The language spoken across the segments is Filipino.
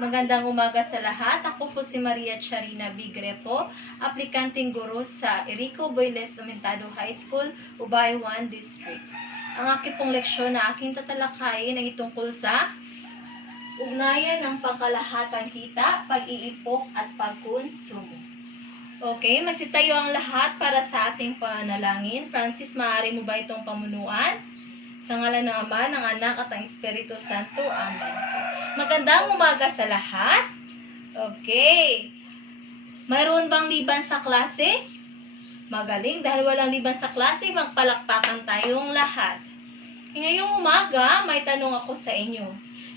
Magandang umaga sa lahat. Ako po si Maria Charina Bigrepo, aplikanteng guro sa Erico Boyles Umentado High School, Ubay 1 District. Ang aking pong leksyon na aking tatalakayin ay tungkol sa ugnayan ng pangkalahatang kita, pag-iipok at pagkonsumo. Okay, magsitayo ang lahat para sa ating panalangin. Francis, maaari mo ba itong pamunuan? Sa ngalan ng Ama, ng Anak at ng Espiritu Santo. Amen. Magandang umaga sa lahat. Okay. Mayroon bang liban sa klase? Magaling. Dahil walang liban sa klase, magpalakpakan tayong lahat. Ngayong umaga, may tanong ako sa inyo.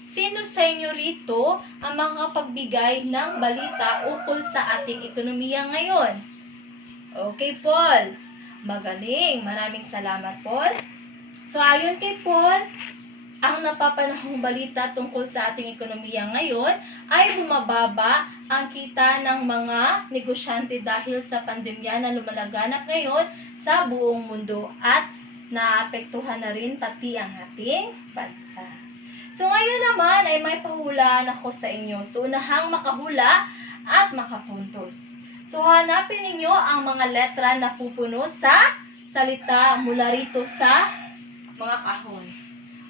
Sino sa inyo rito ang makapagbigay ng balita ukol sa ating ekonomiya ngayon? Okay, Paul. Magaling. Maraming salamat, Paul. So, ayon kay Paul, ang napapanahong balita tungkol sa ating ekonomiya ngayon ay bumababa ang kita ng mga negosyante dahil sa pandemya na lumalaganap ngayon sa buong mundo at naapektuhan na rin pati ang ating bansa. So, ngayon naman ay may pahulaan ako sa inyo. So, unahang makahula at makapuntos. So, hanapin ninyo ang mga letra na pupuno sa salita mula rito sa mga kahon.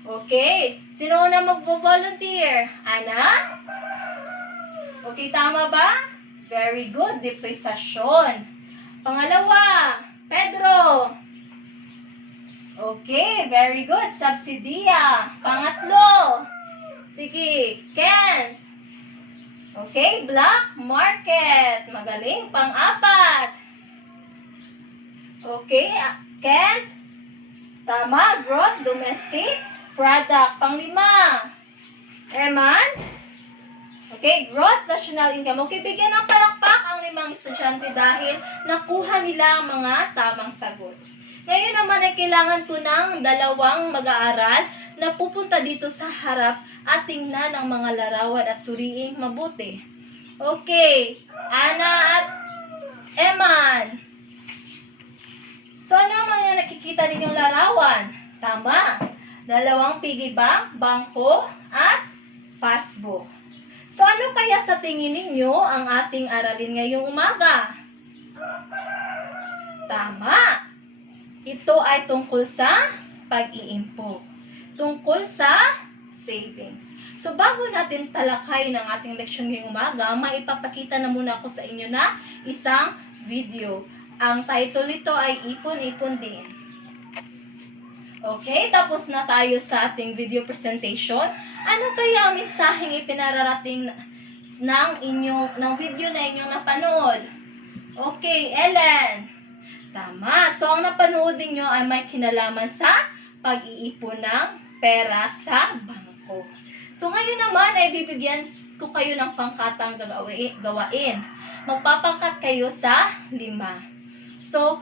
Okay. Sino na magvo-volunteer? Ana? Okay, tama ba? Very good. Depresasyon. Pangalawa, Pedro. Okay, very good. Subsidia. Pangatlo. Sige, Ken. Okay, black market. Magaling. Pang-apat. Okay, Ken. Tama, gross domestic product. Pang-lima. Eman? Okay, gross national income. Okay, bigyan ng palakpak ang 5 estudyante dahil nakuha nila ang mga tamang sagot. Ngayon naman ay kailangan ko ng 2 mag-aaral na pupunta dito sa harap at tingnan ang mga larawan at suriing mabuti. Okay, Ana at Eman. So, ano ang mga nakikita ninyong larawan? Tama. 2 piggy bank, bangko, at passbook. So, ano kaya sa tingin ninyo ang ating aralin ngayong umaga? Tama. Ito ay tungkol sa pag-iimpok. Tungkol sa savings. So, bago natin talakayin ang ating leksyon ngayong umaga, maipapakita na muna ako sa inyo na isang video. Ang title nito ay Ipon-Ipon Din. Okay, tapos na tayo sa ating video presentation. Ano kaya ang mensaheng ipinararating ng video na inyong napanood? Okay, Ellen. Tama. So, ang napanood ninyo ay may kinalaman sa pag-iipon ng pera sa bangko. So, ngayon naman ay bibigyan ko kayo ng pangkatang gawain. Magpapangkat kayo sa 5. So,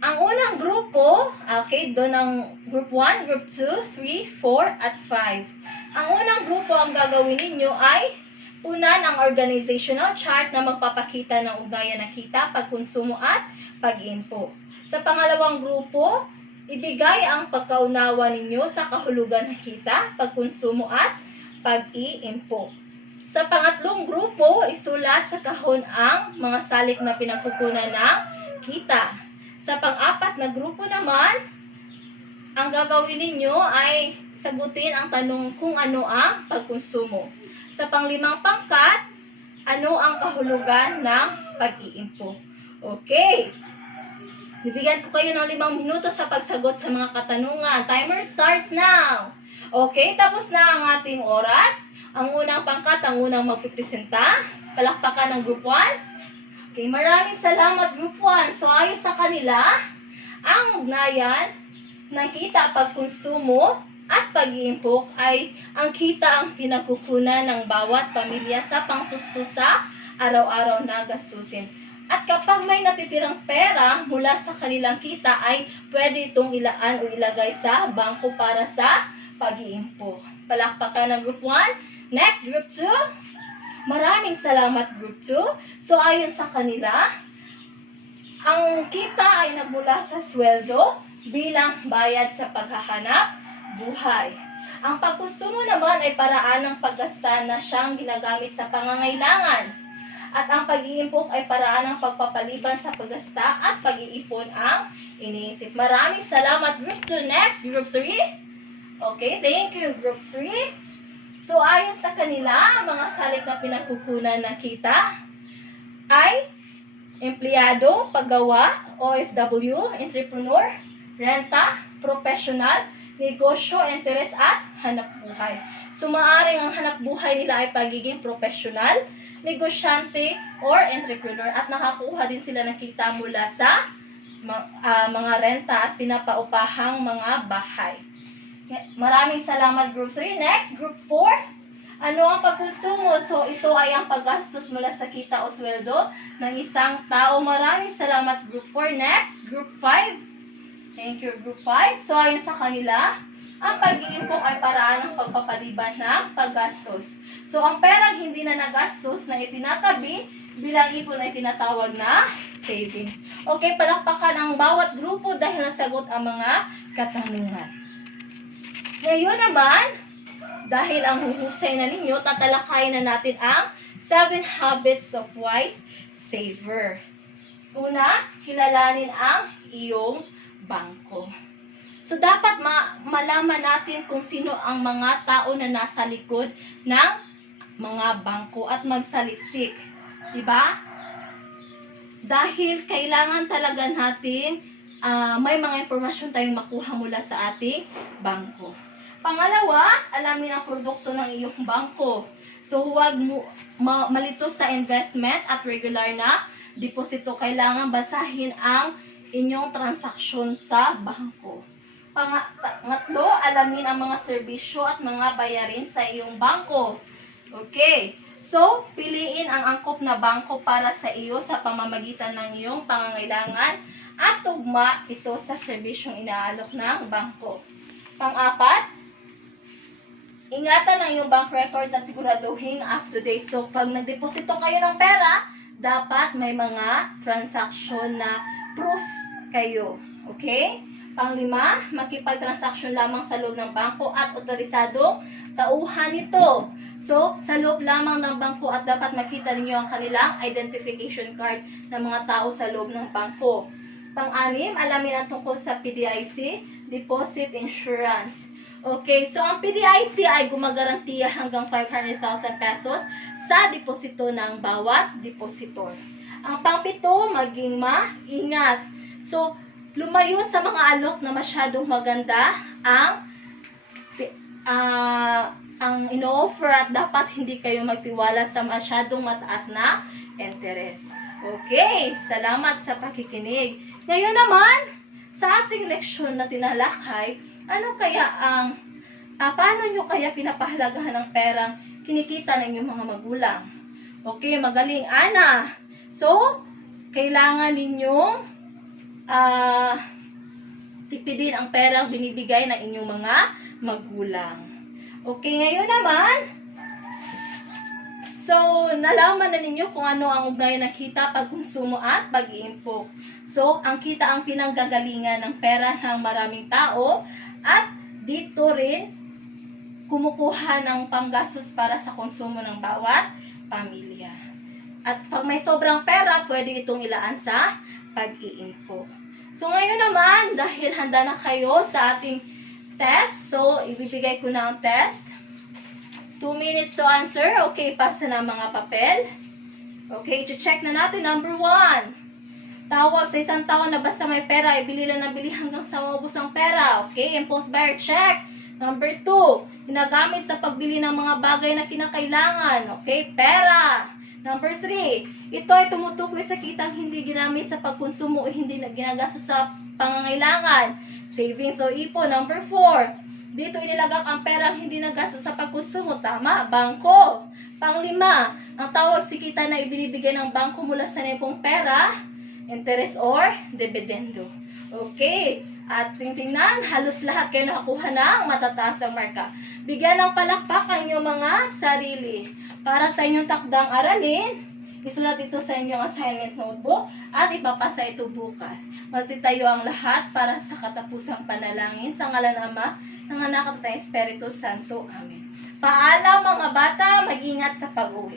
ang unang grupo, okay, doon ang group 1, group 2, 3, 4, at 5. Ang unang grupo ang gagawin ninyo ay punan ang organizational chart na magpapakita ng ugnayan ng kita, pagkonsumo at pag-iimpok. Sa pangalawang grupo, ibigay ang pagkaunawa ninyo sa kahulugan ng kita, pagkonsumo at pag-iimpok. Sa pangatlong grupo, isulat sa kahon ang mga salik na pinagkukunan ng kita. Sa pang-apat na grupo naman, ang gagawin ninyo ay sagutin ang tanong kung ano ang pagkonsumo. Sa pang-5 pangkat, ano ang kahulugan ng pag-iimpok. Okay. Bibigyan ko kayo ng 5 minuto sa pagsagot sa mga katanungan. Timer starts now. Okay, tapos na ang ating oras. Ang unang pangkat, ang unang magpipresenta. Palakpakan ng group 1. Okay, maraming salamat group 1. So, ayon sa kanila, ang ugnayan ng kita, pagkonsumo at pag-iimpok ay ang kita ang pinagkukunan ng bawat pamilya sa pangtusto sa araw-araw na gastusin. At kapag may natitirang pera mula sa kanilang kita ay pwede itong ilaan o ilagay sa bangko para sa pag-iimpok. Palakpakan ng group 1. Next, group 2. Maraming salamat group 2. So, ayon sa kanila, ang kita ay nagmula sa sweldo bilang bayad sa paghahanap buhay. Ang pagkonsumo naman ay paraan ng paggasta na siyang ginagamit sa pangangailangan. At ang pag-iimpok ay paraan ng pagpapaliban sa paggasta at pag-iipon ang iniisip. Maraming salamat, Group 2. Next, Group 3. Okay, thank you, Group 3. So, ayon sa kanila, mga salik na pinagkukunan ng kita ay empleyado, paggawa, OFW, entrepreneur, renta, professional, negosyo, interes at hanap buhay. So, maaaring ang hanap buhay nila ay pagiging professional, negosyante, or entrepreneur. At nakakuha din sila ng kita mula sa mga renta at pinapaupahang mga bahay. Maraming salamat, Group 3. Next, Group 4. Ano ang pagkonsumo? So, ito ay ang paggastos mula sa kita o sweldo ng isang tao. Maraming salamat, Group 4. Next, Group 5. Thank you, Group 5. So, ayon sa kanila, ang pag-iimpok ay paraan ng pagpapaliban ng paggastos. So, ang perang hindi na nagastos na itinatabi bilang ipon ay tinatawag na savings. Okay, palakpakan ang bawat grupo dahil nasagot ang mga katanungan. Ngayon naman, dahil ang huhusay na ninyo, tatalakayin na natin ang 7 Habits of Wise Saver. Una, kilalanin ang iyong bangko. So, dapat malaman natin kung sino ang mga tao na nasa likod ng mga bangko at magsalisik. Diba? Dahil kailangan talaga natin may mga impormasyon tayong makuha mula sa ating bangko. Pangalawa, alamin ang produkto ng iyong bangko. So, huwag malito sa investment at regular na deposito. Kailangan basahin ang inyong transaksyon sa bangko. Pangatlo, alamin ang mga serbisyo at mga bayarin sa iyong bangko. Okay. So, piliin ang angkop na bangko para sa iyo sa pamamagitan ng iyong pangangailangan at tugma ito sa serbisyong inaalok ng bangko. Pang-apat, ingatan ang iyong bank records at siguraduhin up to date. So, pag nagdeposito kayo ng pera, dapat may mga transaction na proof kayo. Okay? Pang-lima, makipag-transaction lamang sa loob ng bangko at otorisadong tauhan nito. So, sa loob lamang ng bangko at dapat makita ninyo ang kanilang identification card ng mga tao sa loob ng bangko. Pang-anim, alamin ang tungkol sa PDIC, Deposit Insurance. Okay, so ang PDIC ay gumagarantiya hanggang 500,000 pesos sa deposito ng bawat depositor. Ang pang-pito, maging maingat. So, lumayo sa mga alok na masyadong maganda ang ino-offer at dapat hindi kayo magtiwala sa masyadong mataas na interest. Okay, salamat sa pakikinig. Ngayon naman, sa ating leksyon na tinalakay, paano nyo kaya pinapahalagahan ng perang kinikita ng inyong mga magulang? Okay, magaling, Ana. So, kailangan ninyong tipidin ang perang binibigay ng inyong mga magulang. Okay, ngayon naman, so, nalaman na ninyo kung ano ang ugnayan ng kita, pagkonsumo at pag-iimpok. So, ang kita ang pinanggagalingan ng pera ng maraming tao at dito rin kumukuha ng panggastos para sa konsumo ng bawat pamilya. At pag may sobrang pera, pwede itong ilaan sa pag-iimpok. So, ngayon naman, dahil handa na kayo sa ating test, so, ibibigay ko na ang test. 2 minutes to answer. Okay, pasa na mga papel. Okay, check na natin. Number 1. Tawag sa isang tao na basta may pera, ibili lang na bili hanggang sa maubos ang pera. Okay, impulse buyer, check. Number 2. Ginagamit sa pagbili ng mga bagay na kinakailangan. Okay, pera. Number 3. Ito ay tumutukoy sa kitang hindi ginamit sa pagkonsumo o hindi ginagastos sa pangangailangan. Savings o ipon. Number 4. Dito inilagak ang perang hindi nagastos sa pagkonsumo. Tama, bangko. Pang-5. Ang tawag si kita na ibinibigay ng bangko mula sa nepong pera, interest or dividendo. Okay. At tingnan, halos lahat kayo nakakuha ng matataas ang marka. Bigyan ng palakpak ang inyong mga sarili. Para sa inyong takdang aralin, isulat ito sa inyong assignment notebook at ipapasa ito bukas. Magsitayo ang lahat para sa katapusang panalangin sa ngalan ng Ama, ng Anak at ng Espiritu Santo. Amen. Paalam mga bata, mag-ingat sa pag-uwi.